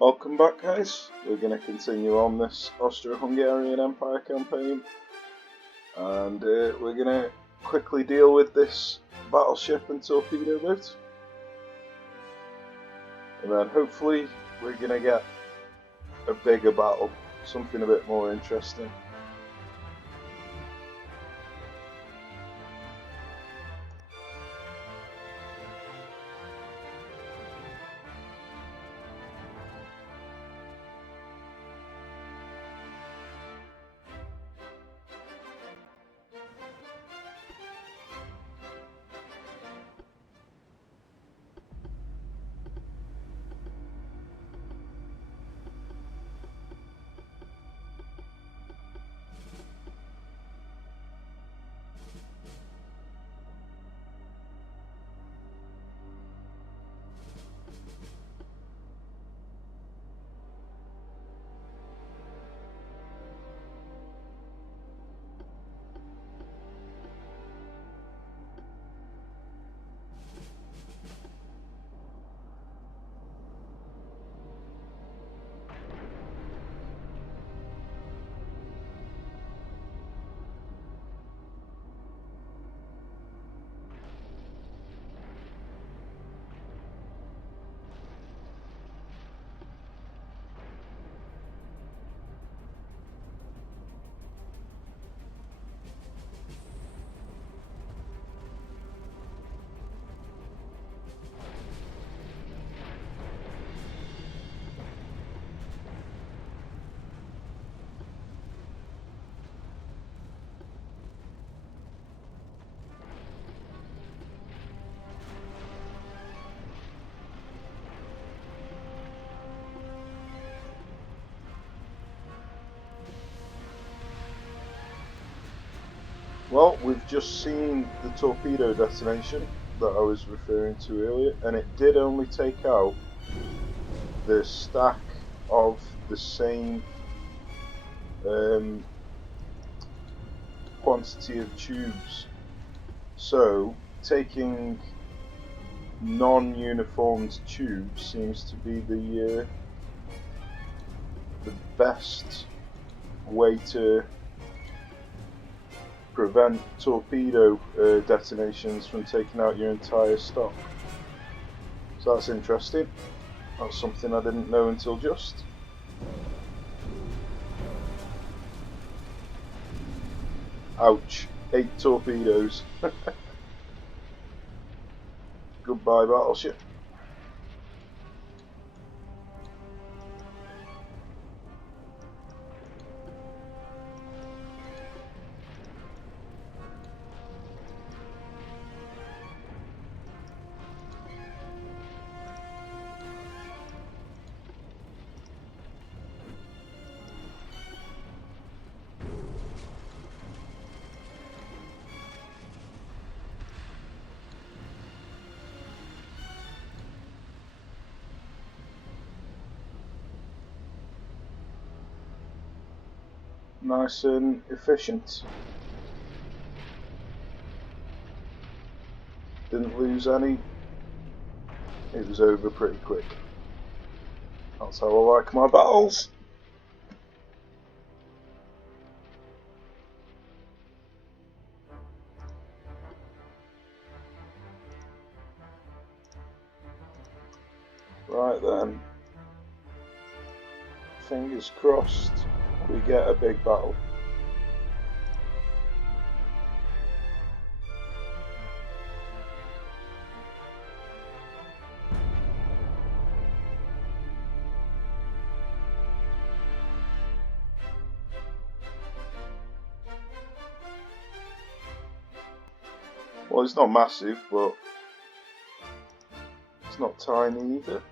Welcome back, guys. We're going to continue on this Austro-Hungarian Empire campaign, and we're going to quickly deal with this battleship and torpedo boat, and then hopefully we're going to get a bigger battle, something a bit more interesting. Well, we've just seen the torpedo detonation that I was referring to earlier, and it did only take out the stack of the same quantity of tubes. So, taking non-uniformed tubes seems to be the best way to prevent torpedo detonations from taking out your entire stock. So that's interesting. That's something I didn't know until just. Ouch. 8 torpedoes. Goodbye, battleship. Nice and efficient. Didn't lose any. It was over pretty quick. That's how I like my battles. Right then. Fingers crossed we get a big battle. Well, it's not massive, but it's not tiny either.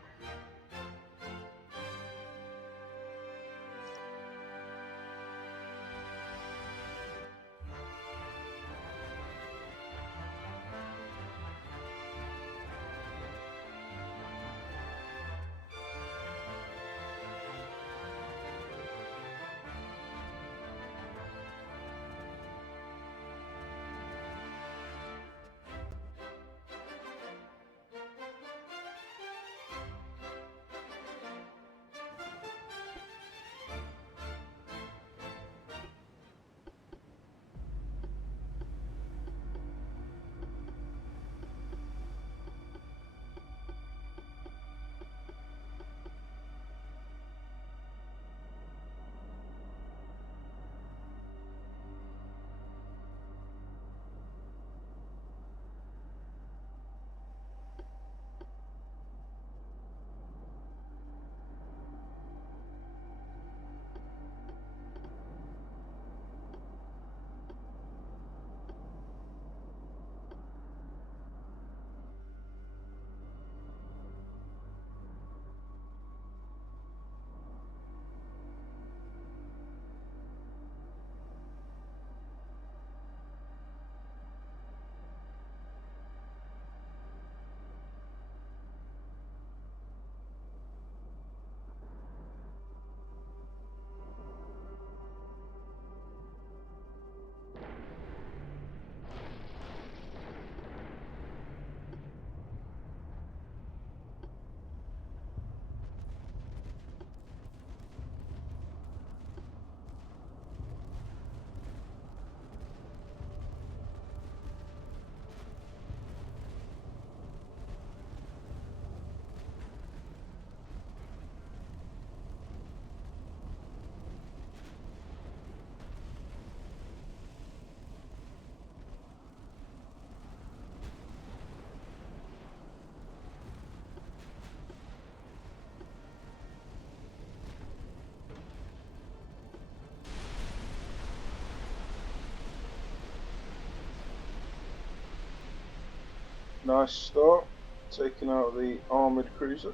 Nice start, taking out the armoured cruiser.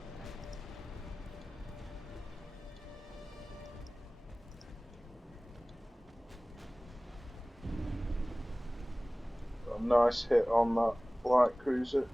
Got a nice hit on that light cruiser.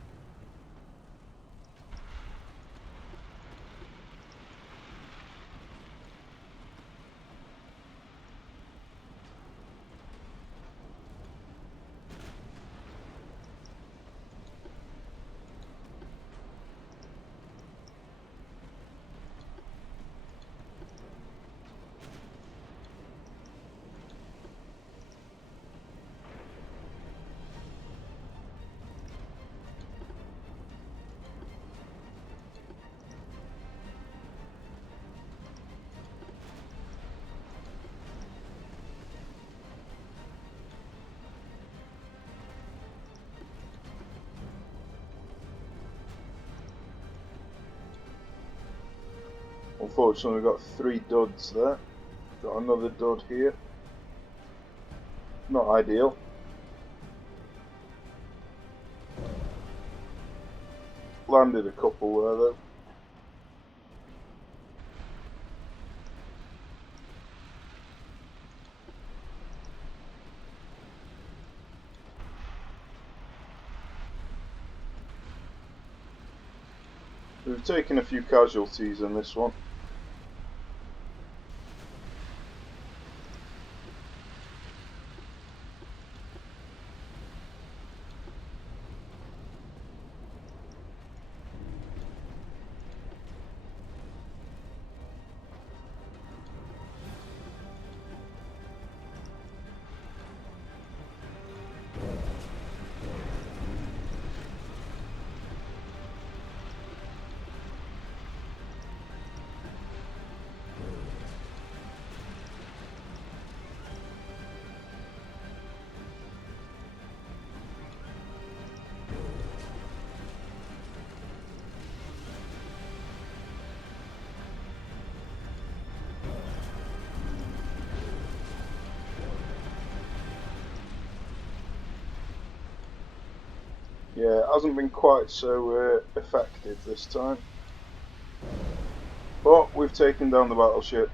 Unfortunately, we've got 3 duds there. Got another dud here. Not ideal. Landed a couple there though. We've taken a few casualties in this one. Yeah, it hasn't been quite so effective this time. But we've taken down the battleship,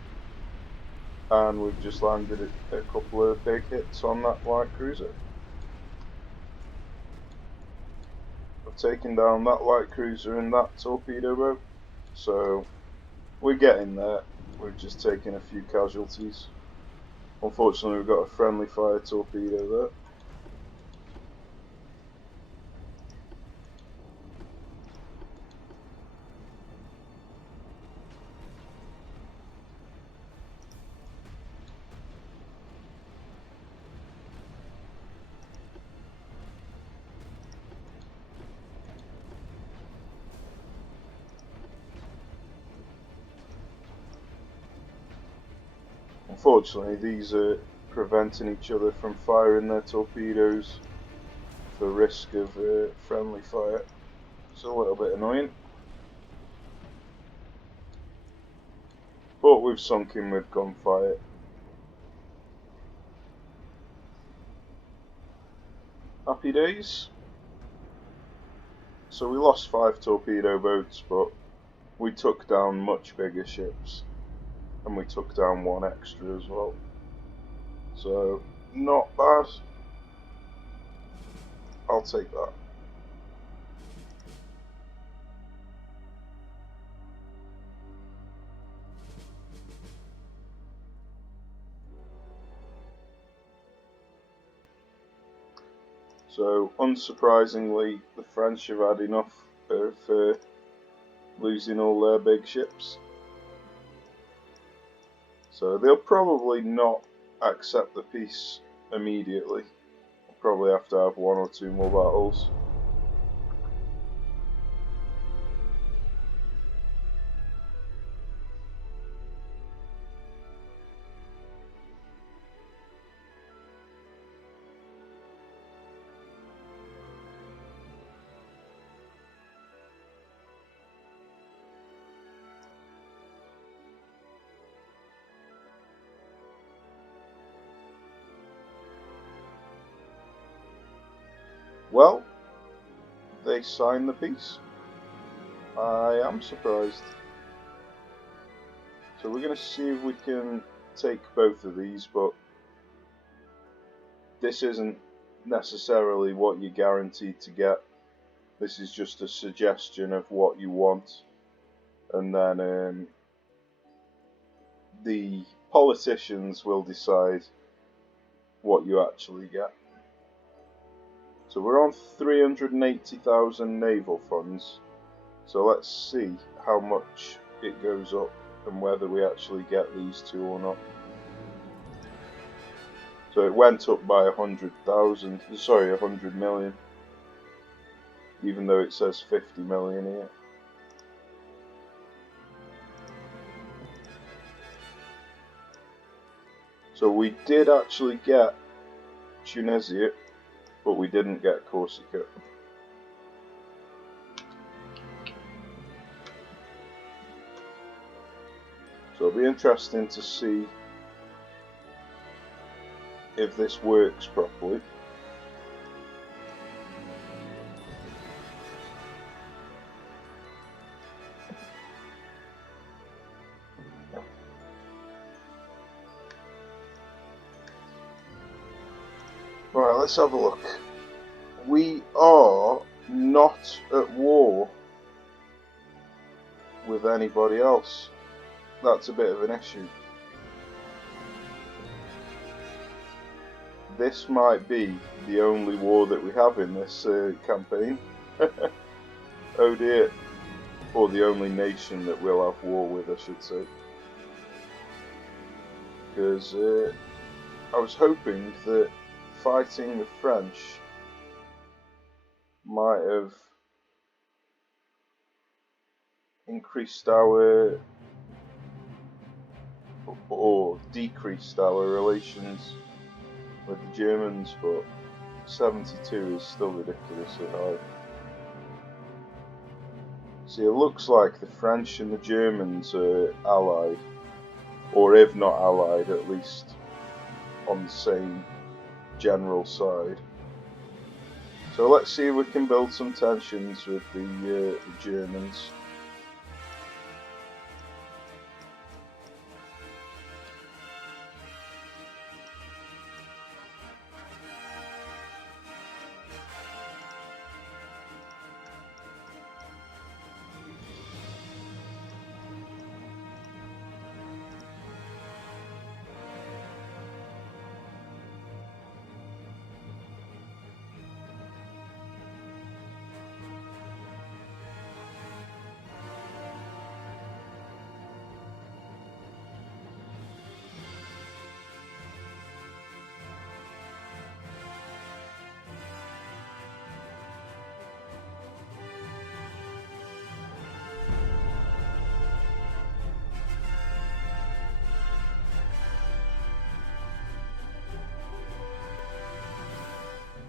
and we've just landed a couple of big hits on that light cruiser. We've taken down that light cruiser and that torpedo boat, so we're getting there. We've just taken a few casualties. Unfortunately, we've got a friendly fire torpedo there. Unfortunately, these are preventing each other from firing their torpedoes for risk of friendly fire. It's a little bit annoying. But we've sunk in with gunfire. Happy days. So we lost 5 torpedo boats, but we took down much bigger ships. And we took down 1 extra as well. So, not bad. I'll take that. So, unsurprisingly, the French have had enough of losing all their big ships. So they'll probably not accept the peace immediately. We'll probably have to have 1 or 2 more battles. Well, they sign the peace. I am surprised. So we're going to see if we can take both of these, but this isn't necessarily what you're guaranteed to get. This is just a suggestion of what you want, and then the politicians will decide what you actually get. So we're on 380,000 naval funds, so let's see how much it goes up and whether we actually get these two or not. So it went up by 100,000, sorry, 100 million, even though it says 50 million here. So we did actually get Tunisia, but we didn't get Corsica. So it'll be interesting to see if this works properly. Right, let's have a look. We are not at war with anybody else. That's a bit of an issue. This might be the only war that we have in this campaign. Oh dear. Or the only nation that we'll have war with, I should say. Because I was hoping that fighting the French might have increased our or decreased our relations with the Germans, but 72 is still ridiculously high. See, it looks like the French and the Germans are allied, or if not allied, at least on the same general side. So let's see if we can build some tensions with the Germans.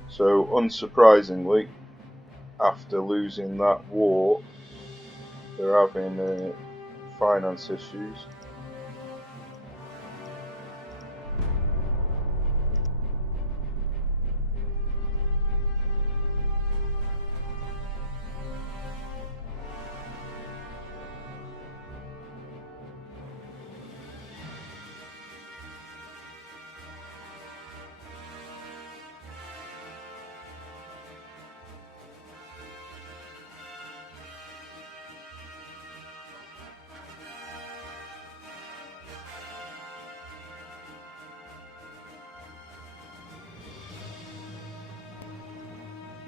So, unsurprisingly, after losing that war, they're having finance issues.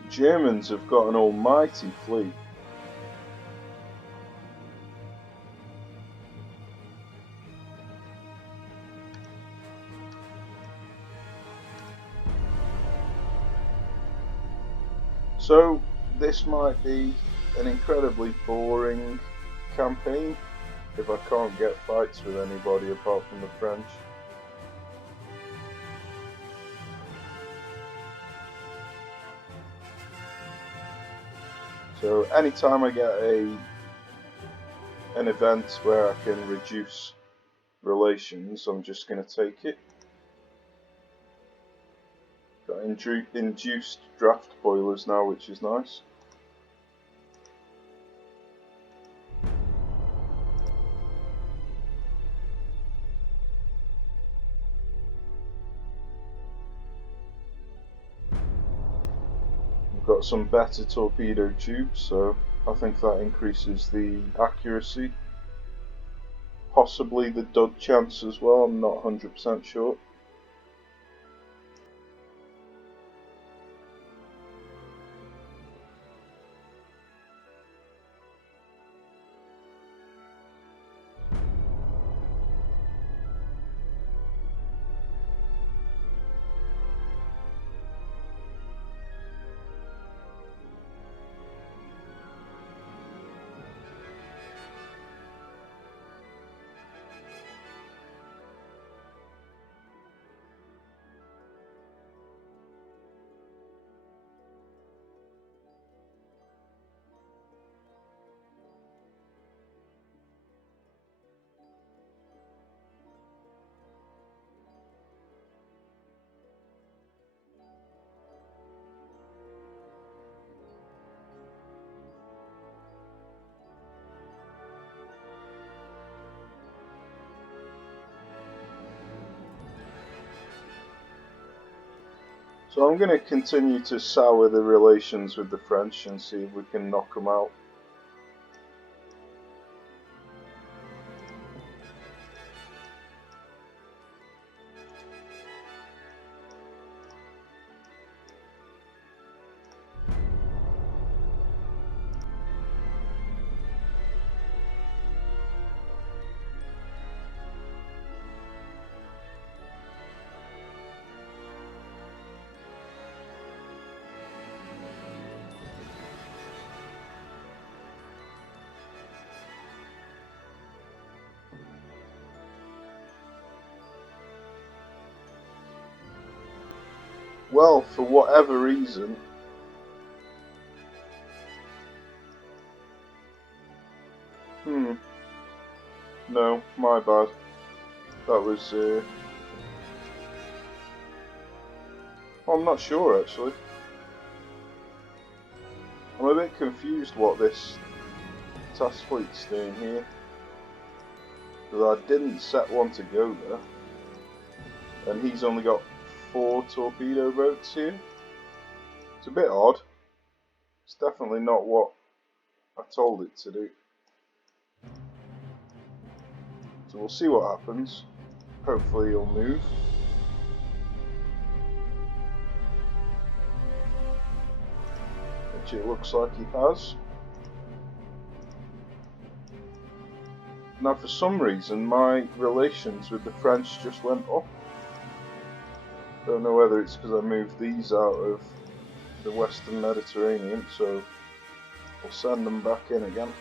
Germans have got an almighty fleet. So this might be an incredibly boring campaign if I can't get fights with anybody apart from the French. So anytime I get an event where I can reduce relations, I'm just going to take it. Got induced draft boilers now, which is nice. got some better torpedo tubes, so I think that increases the accuracy. Possibly the dud chance as well, I'm not 100% sure. So I'm going to continue to sour the relations with the French and see if we can knock them out. Well, for whatever reason, no, my bad. That was, I'm not sure actually. I'm a bit confused what this task fleet's doing here. Because I didn't set one to go there. And he's only got 4 torpedo boats here. It's a bit odd. It's definitely not what I told it to do. So we'll see what happens. Hopefully he'll move. Which it looks like he has. Now for some reason my relations with the French just went up. Don't know whether it's because I moved these out of the Western Mediterranean, so we'll send them back in again.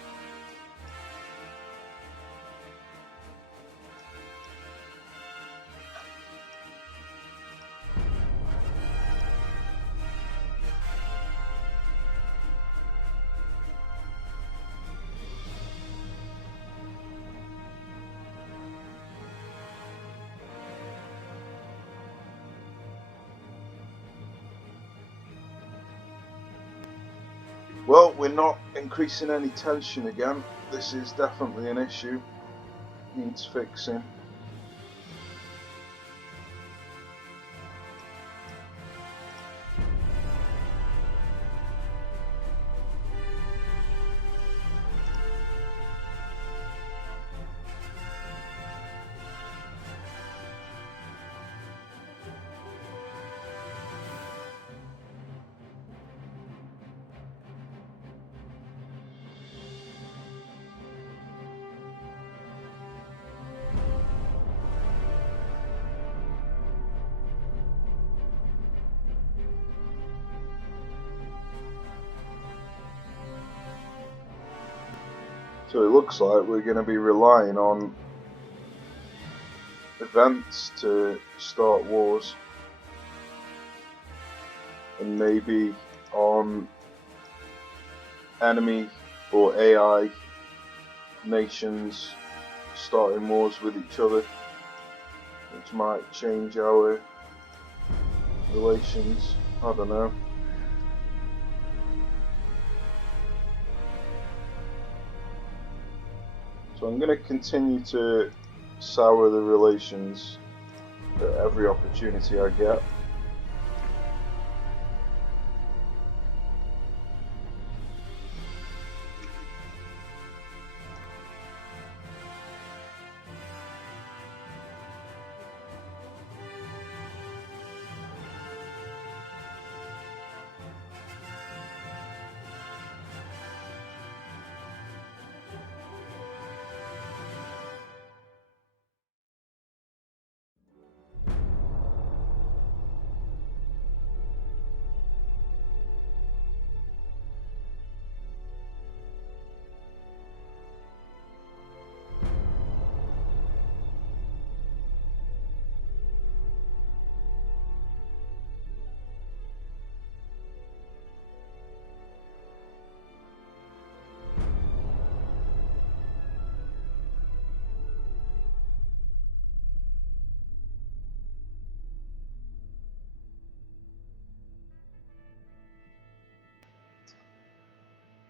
Well, we're not increasing any tension again. This is definitely an issue. Needs fixing. So it looks like we're going to be relying on events to start wars, and maybe on enemy or AI nations starting wars with each other, which might change our relations. I don't know. So I'm going to continue to sour the relations at every opportunity I get.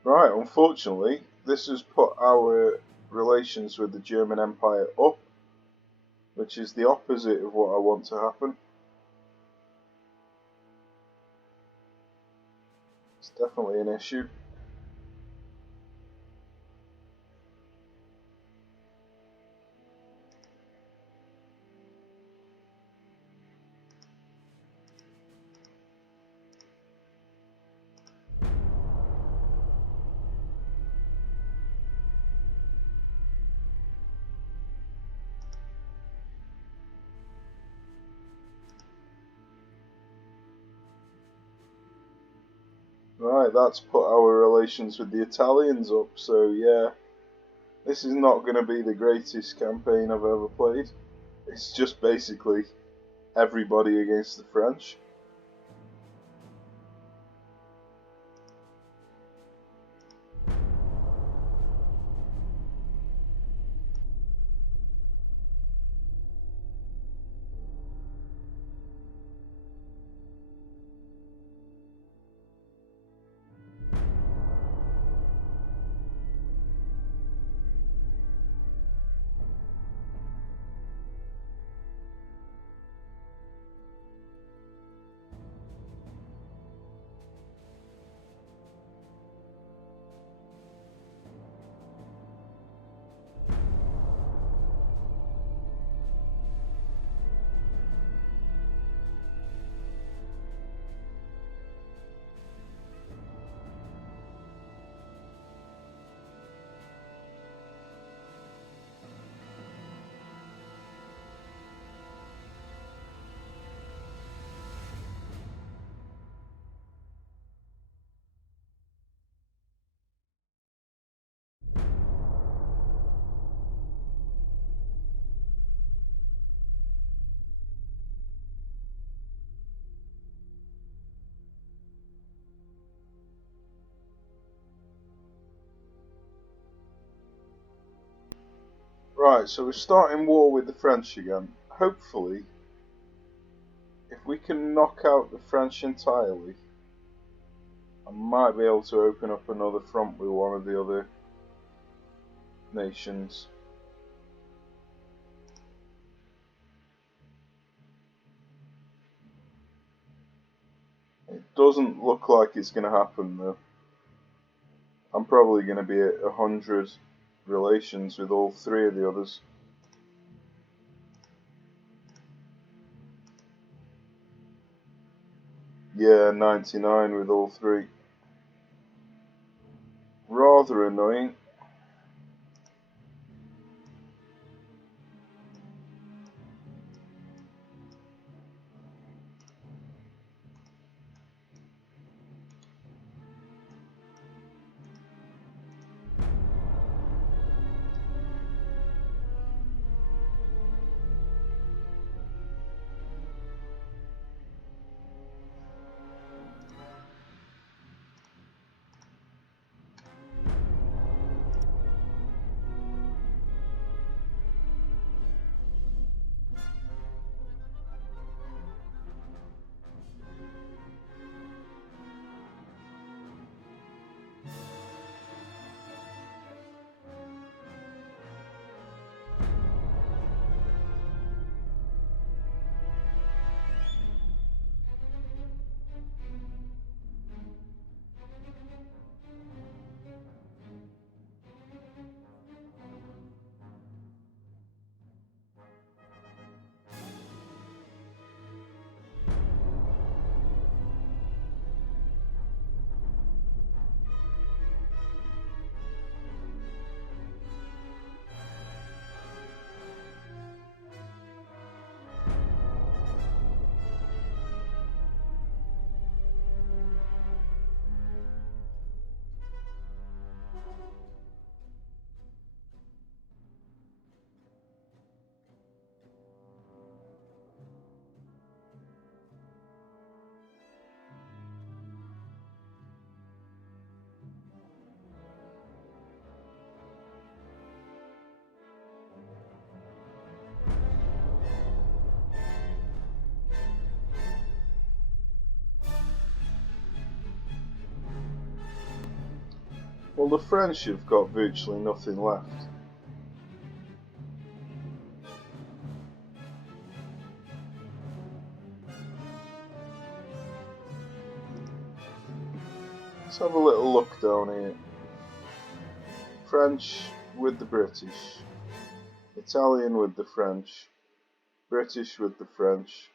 Right, unfortunately, this has put our relations with the German Empire up, which is the opposite of what I want to happen. It's definitely an issue. Right, that's put our relations with the Italians up, so yeah. This is not going to be the greatest campaign I've ever played. It's just basically everybody against the French. Right, so we're starting war with the French again. Hopefully, if we can knock out the French entirely, I might be able to open up another front with one of the other nations. It doesn't look like it's going to happen though. I'm probably going to be at 100 relations with all three of the others. Yeah, 99 with all three. Rather annoying. Well, the French have got virtually nothing left. Let's have a little look down here. French with the British, Italian with the French, British with the French,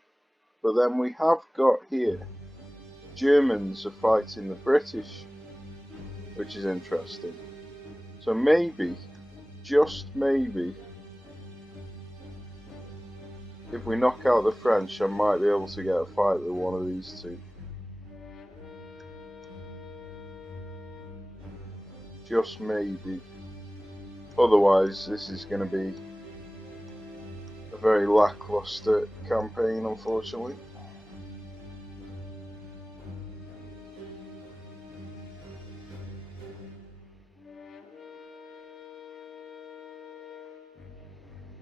but then we have got here Germans are fighting the British, which is interesting. So maybe, just maybe, if we knock out the French, I might be able to get a fight with one of these two. Just maybe. Otherwise, this is going to be a very lackluster campaign, unfortunately.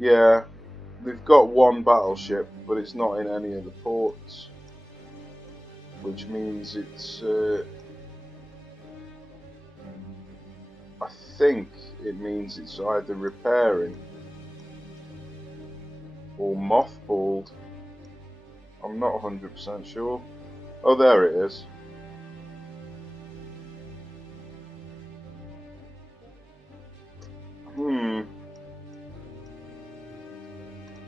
Yeah, they've got one battleship, but it's not in any of the ports, which means it's I think it means it's either repairing or mothballed. I'm not 100% sure. Oh, there it is.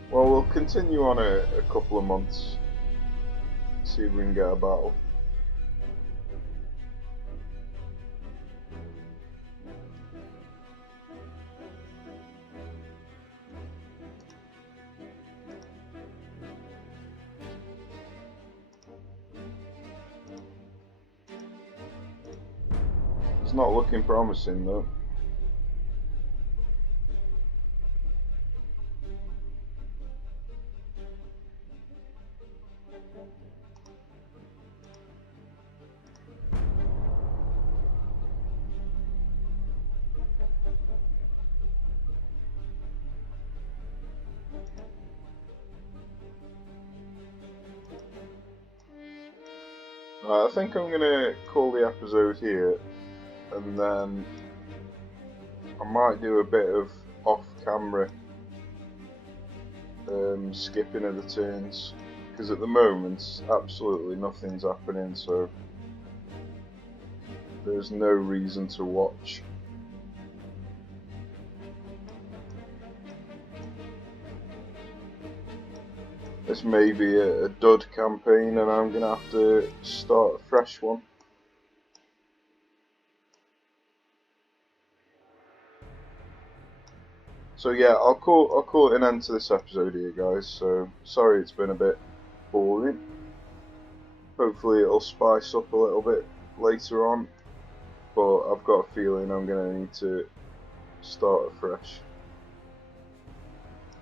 Well, we'll continue on a couple of months. See if we can get a battle. It's not looking promising though. Right, I think I'm going to call the episode here, and then I might do a bit of off-camera skipping of the turns, because at the moment absolutely nothing's happening, so there's no reason to watch. This may be a dud campaign and I'm going to have to start a fresh one. So yeah, I'll call it an end to this episode here, guys. So sorry it's been a bit boring. Hopefully it'll spice up a little bit later on, but I've got a feeling I'm going to need to start afresh.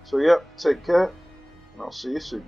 So yeah, take care, and I'll see you soon.